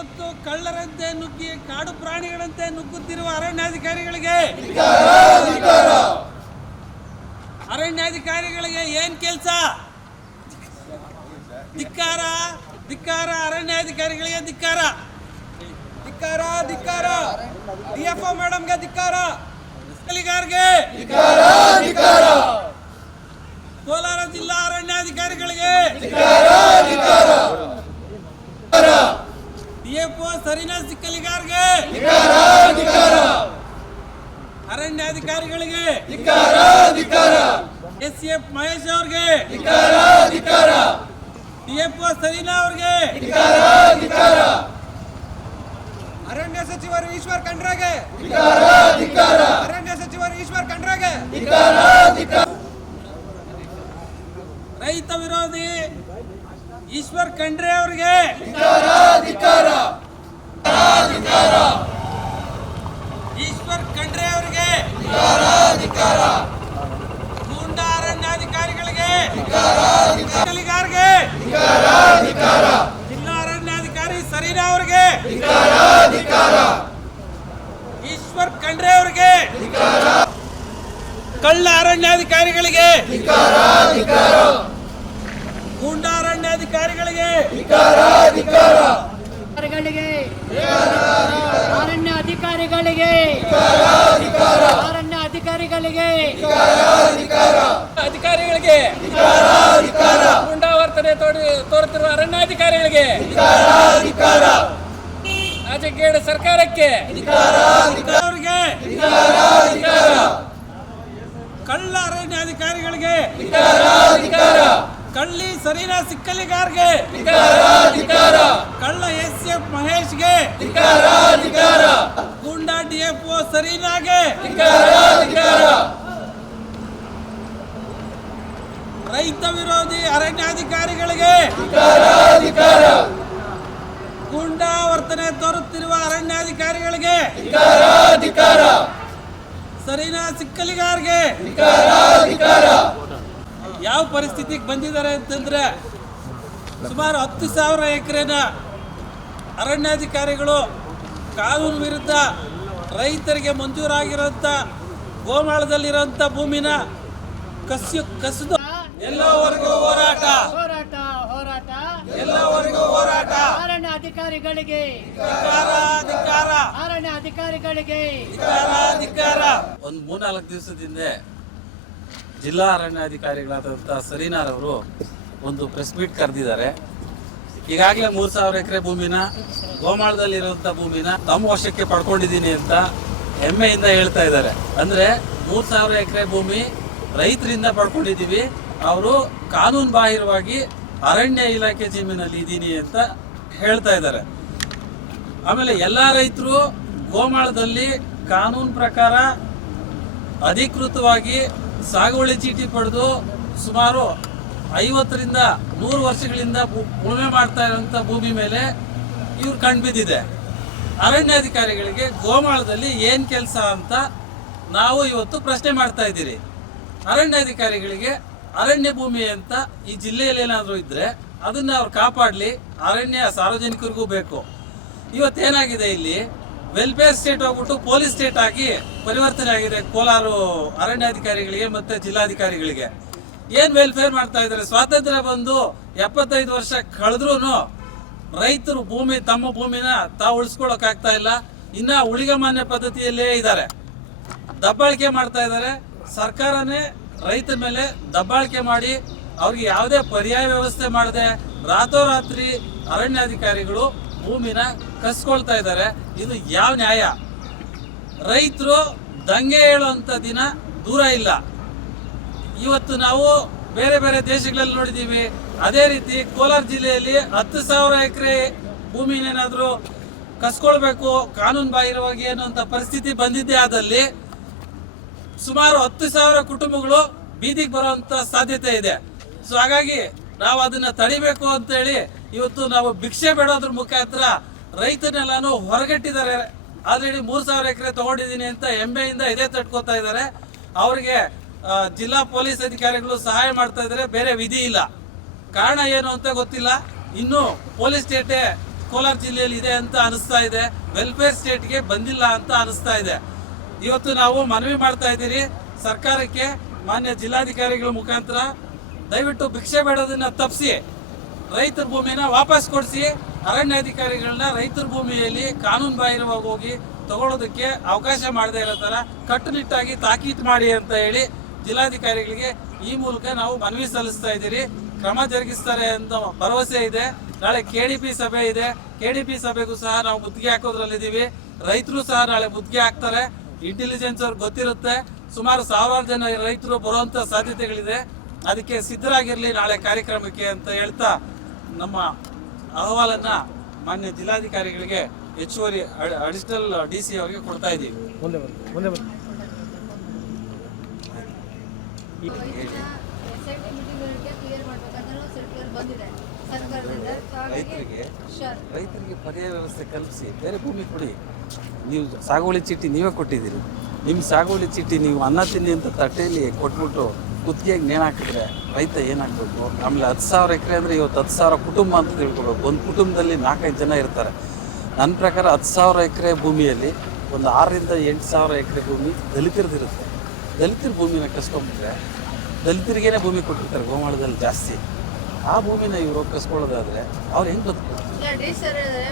ಇವತ್ತು ಕಳ್ಳರಂತೆ ನುಗ್ಗಿ ಕಾಡು ಪ್ರಾಣಿಗಳಂತೆ ನುಗ್ಗುತ್ತಿರುವ ಅರಣ್ಯಾಧಿಕಾರಿಗಳಿಗೆ ಏನ್ ಕೆಲಸ? ಧಿಕ್ಕಾರ ಧಿಕ್ಕಾರ, ಅರಣ್ಯಾಧಿಕಾರಿಗಳಿಗೆ ಧಿಕ್ಕಾರ, ಧಿಕ್ಕಾರ ಧಿಕ್ಕಾರ, ಡಿಎಫ್ಒ ಮೇಡಮ್ಗೆ ಧಿಕ್ಕಾರ, ಗೆ ಕೋಲಾರ ಜಿಲ್ಲಾ ಅರಣ್ಯಾಧಿಕಾರಿಗಳಿಗೆ ಡಿಎಫ್ಒ ಸರಿನಾ ಸಿಕ್ಕಲಿಗಾರ್ಗೆ, ಅರಣ್ಯಾಧಿಕಾರಿಗಳಿಗೆ ಎಸ್ಎಫ್ ಮಹೇಶ್ ಅವ್ರಿಗೆ, ಡಿಎಫ್ಒ ಸರಿನಾ ಅವ್ರಿಗೆ, ಅರಣ್ಯ ಸಚಿವರು ಈಶ್ವರ್ ಖಂಡ್ರೆಗೆ, ಅರಣ್ಯ ಸಚಿವರು ಈಶ್ವರ್ ಖಂಡ್ರೆಗೆ, ರೈತ ವಿರೋಧಿ ಈಶ್ವರ್ ಖಂಡ್ರೆ ಅವರಿಗೆ, ಈಶ್ವರ್ ಖಂಡ್ರೆ ಅವರಿಗೆ, ಗೂಂಡಾ ಅರಣ್ಯಾಧಿಕಾರಿಗಳಿಗೆ, ಜಿಲ್ಲಾ ಅರಣ್ಯಾಧಿಕಾರಿ ಸರೀನಾ ಅವರಿಗೆ, ಈಶ್ವರ್ ಖಂಡ್ರೆ ಅವರಿಗೆ, ಕಳ್ಳ ಅರಣ್ಯಾಧಿಕಾರಿಗಳಿಗೆ, ಗೂಂಡಾ ಅರಣ್ಯಾಧಿಕಾರಿಗಳಿಗೆ, ಅರಣ್ಯ ಅಧಿಕಾರಿಗಳಿಗೆ, ಅರಣ್ಯ ಅಧಿಕಾರಿಗಳಿಗೆ, ಅಧಿಕಾರಿಗಳಿಗೆ, ಗೂಂಡಾ ವರ್ತನೆ ತೋರುತ್ತಿರುವ ಅರಣ್ಯಾಧಿಕಾರಿಗಳಿಗೆ, ರಾಜಕೀಯ ಸರ್ಕಾರಕ್ಕೆ, ಅವರಿಗೆ, ಕಳ್ಳ ಅರಣ್ಯಾಧಿಕಾರಿಗಳಿಗೆ, ಕಳ್ಳಿ ಸರೀನಾ ಸಿಕ್ಕಲಿಗಾರ್ಗೆ, ಕಳ್ಳ ಎಸ್ಎಫ್ ಮಹೇಶ್ಗೆ, ಗೂಂಡಾ ಡಿಎಫ್ಒ ಸರೀನಾಗೆ, ರೈತ ವಿರೋಧಿ ಅರಣ್ಯಾಧಿಕಾರಿಗಳಿಗೆ, ಗೂಂಡಾ ವರ್ತನೆ ತೋರುತ್ತಿರುವ ಅರಣ್ಯಾಧಿಕಾರಿಗಳಿಗೆ, ಸರೀನಾ ಸಿಕ್ಕಲಿಗಾರ್ಗೆ, ಯಾವ ಪರಿಸ್ಥಿತಿಗೆ ಬಂದಿದ್ದಾರೆ ಅಂತಂದ್ರೆ ಸುಮಾರು 10,000 ಎಕರೆನ ಅರಣ್ಯಾಧಿಕಾರಿಗಳು ಕಾನೂನು ವಿರುದ್ಧ ರೈತರಿಗೆ ಮಂಜೂರಾಗಿರೋಂಥ ಗೋಮಾಳದಲ್ಲಿರೋಂಥ ಭೂಮಿನ ಕಸಿದು ಎಲ್ಲವರೆಗೂ ಹೋರಾಟ, ಎಲ್ಲವರೆಗೂ ಹೋರಾಟ, ಅರಣ್ಯ ಅಧಿಕಾರಿಗಳಿಗೆ, ಅರಣ್ಯ ಅಧಿಕಾರಿಗಳಿಗೆ ಒಂದು 3-4 ದಿವಸದಿಂದ ಜಿಲ್ಲಾ ಅರಣ್ಯಾಧಿಕಾರಿಗಳಾದಂಥ ಸರೀನಾರವರು ಒಂದು ಪ್ರೆಸ್ ಮೀಟ್ ಕರೆದಿದ್ದಾರೆ. ಈಗಾಗಲೇ 3,000 ಎಕರೆ ಭೂಮಿನ, ಗೋಮಾಳದಲ್ಲಿರುವಂಥ ಭೂಮಿನ ತಮ್ಮ ವಶಕ್ಕೆ ಪಡ್ಕೊಂಡಿದ್ದೀನಿ ಅಂತ ಹೆಮ್ಮೆಯಿಂದ ಹೇಳ್ತಾ ಇದ್ದಾರೆ. ಅಂದರೆ 3,000 ಎಕರೆ ಭೂಮಿ ರೈತರಿಂದ ಪಡ್ಕೊಂಡಿದ್ದೀವಿ, ಅವರು ಕಾನೂನು ಬಾಹಿರವಾಗಿ ಅರಣ್ಯ ಇಲಾಖೆ ಜಮೀನಲ್ಲಿ ಇದ್ದೀನಿ ಅಂತ ಹೇಳ್ತಾ ಇದ್ದಾರೆ. ಆಮೇಲೆ ಎಲ್ಲ ರೈತರು ಗೋಮಾಳದಲ್ಲಿ ಕಾನೂನು ಪ್ರಕಾರ ಅಧಿಕೃತವಾಗಿ ಸಾಗುವಳಿ ಚೀಟಿ ಪಡೆದು ಸುಮಾರು 50ರಿಂದ 100 ವರ್ಷಗಳಿಂದ ಉಳುಮೆ ಮಾಡ್ತಾ ಇರುವಂಥ ಭೂಮಿ ಮೇಲೆ ಇವ್ರು ಕಂಡುಬಿದ್ದಿದೆ. ಅರಣ್ಯಾಧಿಕಾರಿಗಳಿಗೆ ಗೋಮಾಳದಲ್ಲಿ ಏನು ಕೆಲಸ ಅಂತ ನಾವು ಇವತ್ತು ಪ್ರಶ್ನೆ ಮಾಡ್ತಾ ಇದ್ದೀರಿ. ಅರಣ್ಯಾಧಿಕಾರಿಗಳಿಗೆ ಅರಣ್ಯ ಭೂಮಿ ಅಂತ ಈ ಜಿಲ್ಲೆಯಲ್ಲಿ ಏನಾದರೂ ಇದ್ದರೆ ಅದನ್ನು ಅವ್ರು ಕಾಪಾಡಲಿ, ಅರಣ್ಯ ಸಾರ್ವಜನಿಕರಿಗೂ ಬೇಕು. ಇವತ್ತೇನಾಗಿದೆ, ಇಲ್ಲಿ ವೆಲ್ಫೇರ್ ಸ್ಟೇಟ್ ಹೋಗ್ಬಿಟ್ಟು ಪೊಲೀಸ್ ಸ್ಟೇಟ್ ಆಗಿ ಪರಿವರ್ತನೆ ಆಗಿದೆ ಕೋಲಾರ ಅರಣ್ಯಾಧಿಕಾರಿಗಳಿಗೆ ಮತ್ತು ಜಿಲ್ಲಾಧಿಕಾರಿಗಳಿಗೆ. ಏನು ವೆಲ್ಫೇರ್ ಮಾಡ್ತಾ ಇದ್ದಾರೆ? ಸ್ವಾತಂತ್ರ್ಯ ಬಂದು 75 ವರ್ಷ ಕಳೆದ್ರೂ ರೈತರು ತಮ್ಮ ಭೂಮಿನ ತಾವು ಉಳಿಸ್ಕೊಳ್ಳೋಕ್ಕಾಗ್ತಾ ಇಲ್ಲ. ಇನ್ನು ಉಳಿಗಮಾನ್ಯ ಪದ್ಧತಿಯಲ್ಲೇ ಇದ್ದಾರೆ, ದಬ್ಬಾಳಿಕೆ ಮಾಡ್ತಾ ಇದ್ದಾರೆ. ಸರ್ಕಾರನೇ ರೈತರ ಮೇಲೆ ದಬ್ಬಾಳಿಕೆ ಮಾಡಿ ಅವ್ರಿಗೆ ಯಾವುದೇ ಪರ್ಯಾಯ ವ್ಯವಸ್ಥೆ ಮಾಡದೆ ರಾತ್ರೋರಾತ್ರಿ ಅರಣ್ಯಾಧಿಕಾರಿಗಳು ಭೂಮಿನ ಕಸ್ಕೊಳ್ತಾ ಇದ್ದಾರೆ. ಇದು ಯಾವ ನ್ಯಾಯ? ರೈತರು ದಂಗೆ ಹೇಳುವಂಥ ದಿನ ದೂರ ಇಲ್ಲ. ಇವತ್ತು ನಾವು ಬೇರೆ ಬೇರೆ ದೇಶಗಳಲ್ಲಿ ನೋಡಿದ್ದೀವಿ. ಅದೇ ರೀತಿ ಕೋಲಾರ ಜಿಲ್ಲೆಯಲ್ಲಿ 10,000 ಎಕರೆ ಭೂಮಿನೇನಾದರೂ ಕಸ್ಕೊಳ್ಬೇಕು ಕಾನೂನು ಬಾಹಿರವಾಗಿ ಅನ್ನುವಂಥ ಪರಿಸ್ಥಿತಿ ಬಂದಿದ್ದೇ ಆದಲ್ಲಿ ಸುಮಾರು 10,000 ಕುಟುಂಬಗಳು ಬೀದಿಗೆ ಬರುವಂಥ ಸಾಧ್ಯತೆ ಇದೆ. ಸೊ ಹಾಗಾಗಿ ನಾವು ಅದನ್ನ ತಡಿಬೇಕು ಅಂತೇಳಿ ಇವತ್ತು ನಾವು ಭಿಕ್ಷೆ ಬೇಡೋದ್ರ ಮುಖಾಂತರ ರೈತನೆಲ್ಲಾನು ಹೊರಗಟ್ಟಿದ್ದಾರೆ. ಆಲ್ರೆಡಿ 3,000 ಎಕರೆ ತಗೊಂಡಿದ್ದೀನಿ ಅಂತ ಹೆಮ್ಮೆಯಿಂದ ಇದೇ ತಟ್ಕೋತಾ ಇದ್ದಾರೆ. ಅವರಿಗೆ ಜಿಲ್ಲಾ ಪೊಲೀಸ್ ಅಧಿಕಾರಿಗಳು ಸಹಾಯ ಮಾಡ್ತಾ ಇದ್ದಾರೆ, ಬೇರೆ ವಿಧಿ ಇಲ್ಲ. ಕಾರಣ ಏನು ಅಂತ ಗೊತ್ತಿಲ್ಲ. ಇನ್ನು ಪೊಲೀಸ್ ಸ್ಟೇಟೇ ಕೋಲಾರ ಜಿಲ್ಲೆಯಲ್ಲಿ ಇದೆ ಅಂತ ಅನಿಸ್ತಾ ಇದೆ. ವೆಲ್ಫೇರ್ ಸ್ಟೇಟ್ಗೆ ಬಂದಿಲ್ಲ ಅಂತ ಅನಿಸ್ತಾ ಇದೆ. ಇವತ್ತು ನಾವು ಮನವಿ ಮಾಡ್ತಾ ಇದ್ದೀರಿ ಸರ್ಕಾರಕ್ಕೆ, ಮಾನ್ಯ ಜಿಲ್ಲಾಧಿಕಾರಿಗಳ ಮುಖಾಂತರ, ದಯವಿಟ್ಟು ಭಿಕ್ಷೆ ಬೇಡೋದನ್ನ ತಪ್ಪಿಸಿ ರೈತರ ಭೂಮಿನ ವಾಪಸ್ ಕೊಡಿಸಿ, ಅರಣ್ಯಾಧಿಕಾರಿಗಳನ್ನ ರೈತರ ಭೂಮಿಯಲ್ಲಿ ಕಾನೂನು ಬಾಹಿರವಾಗಿ ಹೋಗಿ ತಗೊಳ್ಳೋದಕ್ಕೆ ಅವಕಾಶ ಮಾಡದೇ ಇರೋ ಥರ ಕಟ್ಟುನಿಟ್ಟಾಗಿ ತಾಕೀತು ಮಾಡಿ ಅಂತ ಹೇಳಿ ಜಿಲ್ಲಾಧಿಕಾರಿಗಳಿಗೆ ಈ ಮೂಲಕ ನಾವು ಮನವಿ ಸಲ್ಲಿಸ್ತಾ ಇದ್ದೀರಿ. ಕ್ರಮ ಜರುಗಿಸ್ತಾರೆ ಅಂತ ಭರವಸೆ ಇದೆ. ನಾಳೆ KDP ಸಭೆ ಇದೆ. KDP ಸಭೆಗೂ ಸಹ ನಾವು ಮುತ್ತಿಗೆ ಹಾಕೋದ್ರಲ್ಲಿದ್ದೀವಿ. ರೈತರು ಸಹ ನಾಳೆ ಮುತ್ತಿಗೆ ಹಾಕ್ತಾರೆ. ಇಂಟೆಲಿಜೆನ್ಸ್ ಅವ್ರಿಗೆ ಗೊತ್ತಿರುತ್ತೆ. ಸುಮಾರು 1000 ಜನ ರೈತರು ಬರುವಂತ ಸಾಧ್ಯತೆಗಳಿದೆ. ಅದಕ್ಕೆ ಸಿದ್ಧರಾಗಿರ್ಲಿ ನಾಳೆ ಕಾರ್ಯಕ್ರಮಕ್ಕೆ ಅಂತ ಹೇಳ್ತಾ ನಮ್ಮ ಅಹವಾಲನ್ನ ಮಾನ್ಯ ಜಿಲ್ಲಾಧಿಕಾರಿಗಳಿಗೆ, ಹೆಚ್ಚುವರಿ ಅಡಿಷನಲ್ DC ಅವರಿಗೆ ಕೊಡ್ತಾ ಇದ್ದೀವಿ. ರೈತರಿಗೆ ಪರ್ಯಾಯ ವ್ಯವಸ್ಥೆ ಕಲ್ಪಿಸಿ ಬೇರೆ ಭೂಮಿ ಕೊಡಿ. ನೀವು ಸಾಗುವಳಿ ಚೀಟಿ ನೀವೇ ಕೊಟ್ಟಿದ್ದೀರಿ. ನಿಮ್ಮ ಸಾಗುವಳಿ ಚೀಟಿ ನೀವು ಅನ್ನ ತಿನ್ನಿ ಅಂತ ತಟ್ಟೆಯಲ್ಲಿ ಕೊಟ್ಬಿಟ್ಟು ಕುತ್ತಿಗೆಗೆ ನೇಣು ಹಾಕಿದ್ರೆ ರೈತ ಏನಾಗಬೇಕು? ಆಮೇಲೆ 10,000 ಎಕರೆ ಅಂದರೆ ಇವತ್ತು 10,000 ಕುಟುಂಬ ಅಂತ ತಿಳ್ಕೊಬೇಕು. ಒಂದು ಕುಟುಂಬದಲ್ಲಿ 4-5 ಜನ ಇರ್ತಾರೆ. ನನ್ನ ಪ್ರಕಾರ 10,000 ಎಕರೆ ಭೂಮಿಯಲ್ಲಿ ಒಂದು 6,000 to 8,000 ಎಕರೆ ಭೂಮಿ ದಲಿತರದಿರುತ್ತೆ. ದಲಿತರ ಭೂಮಿನ ಕಸ್ಕೊಂಡ್ಬಿಟ್ರೆ, ದಲಿತರಿಗೇನೆ ಭೂಮಿ ಕೊಟ್ಟಿರ್ತಾರೆ ಗೋಮಾಳದಲ್ಲಿ ಜಾಸ್ತಿ. ಆ ಭೂಮಿನ ಇವರು ಕಸ್ಕೊಳ್ಳೋದಾದರೆ ಅವ್ರು ಹೆಂಗೆ ಬದುಕ್ತಾರೆ?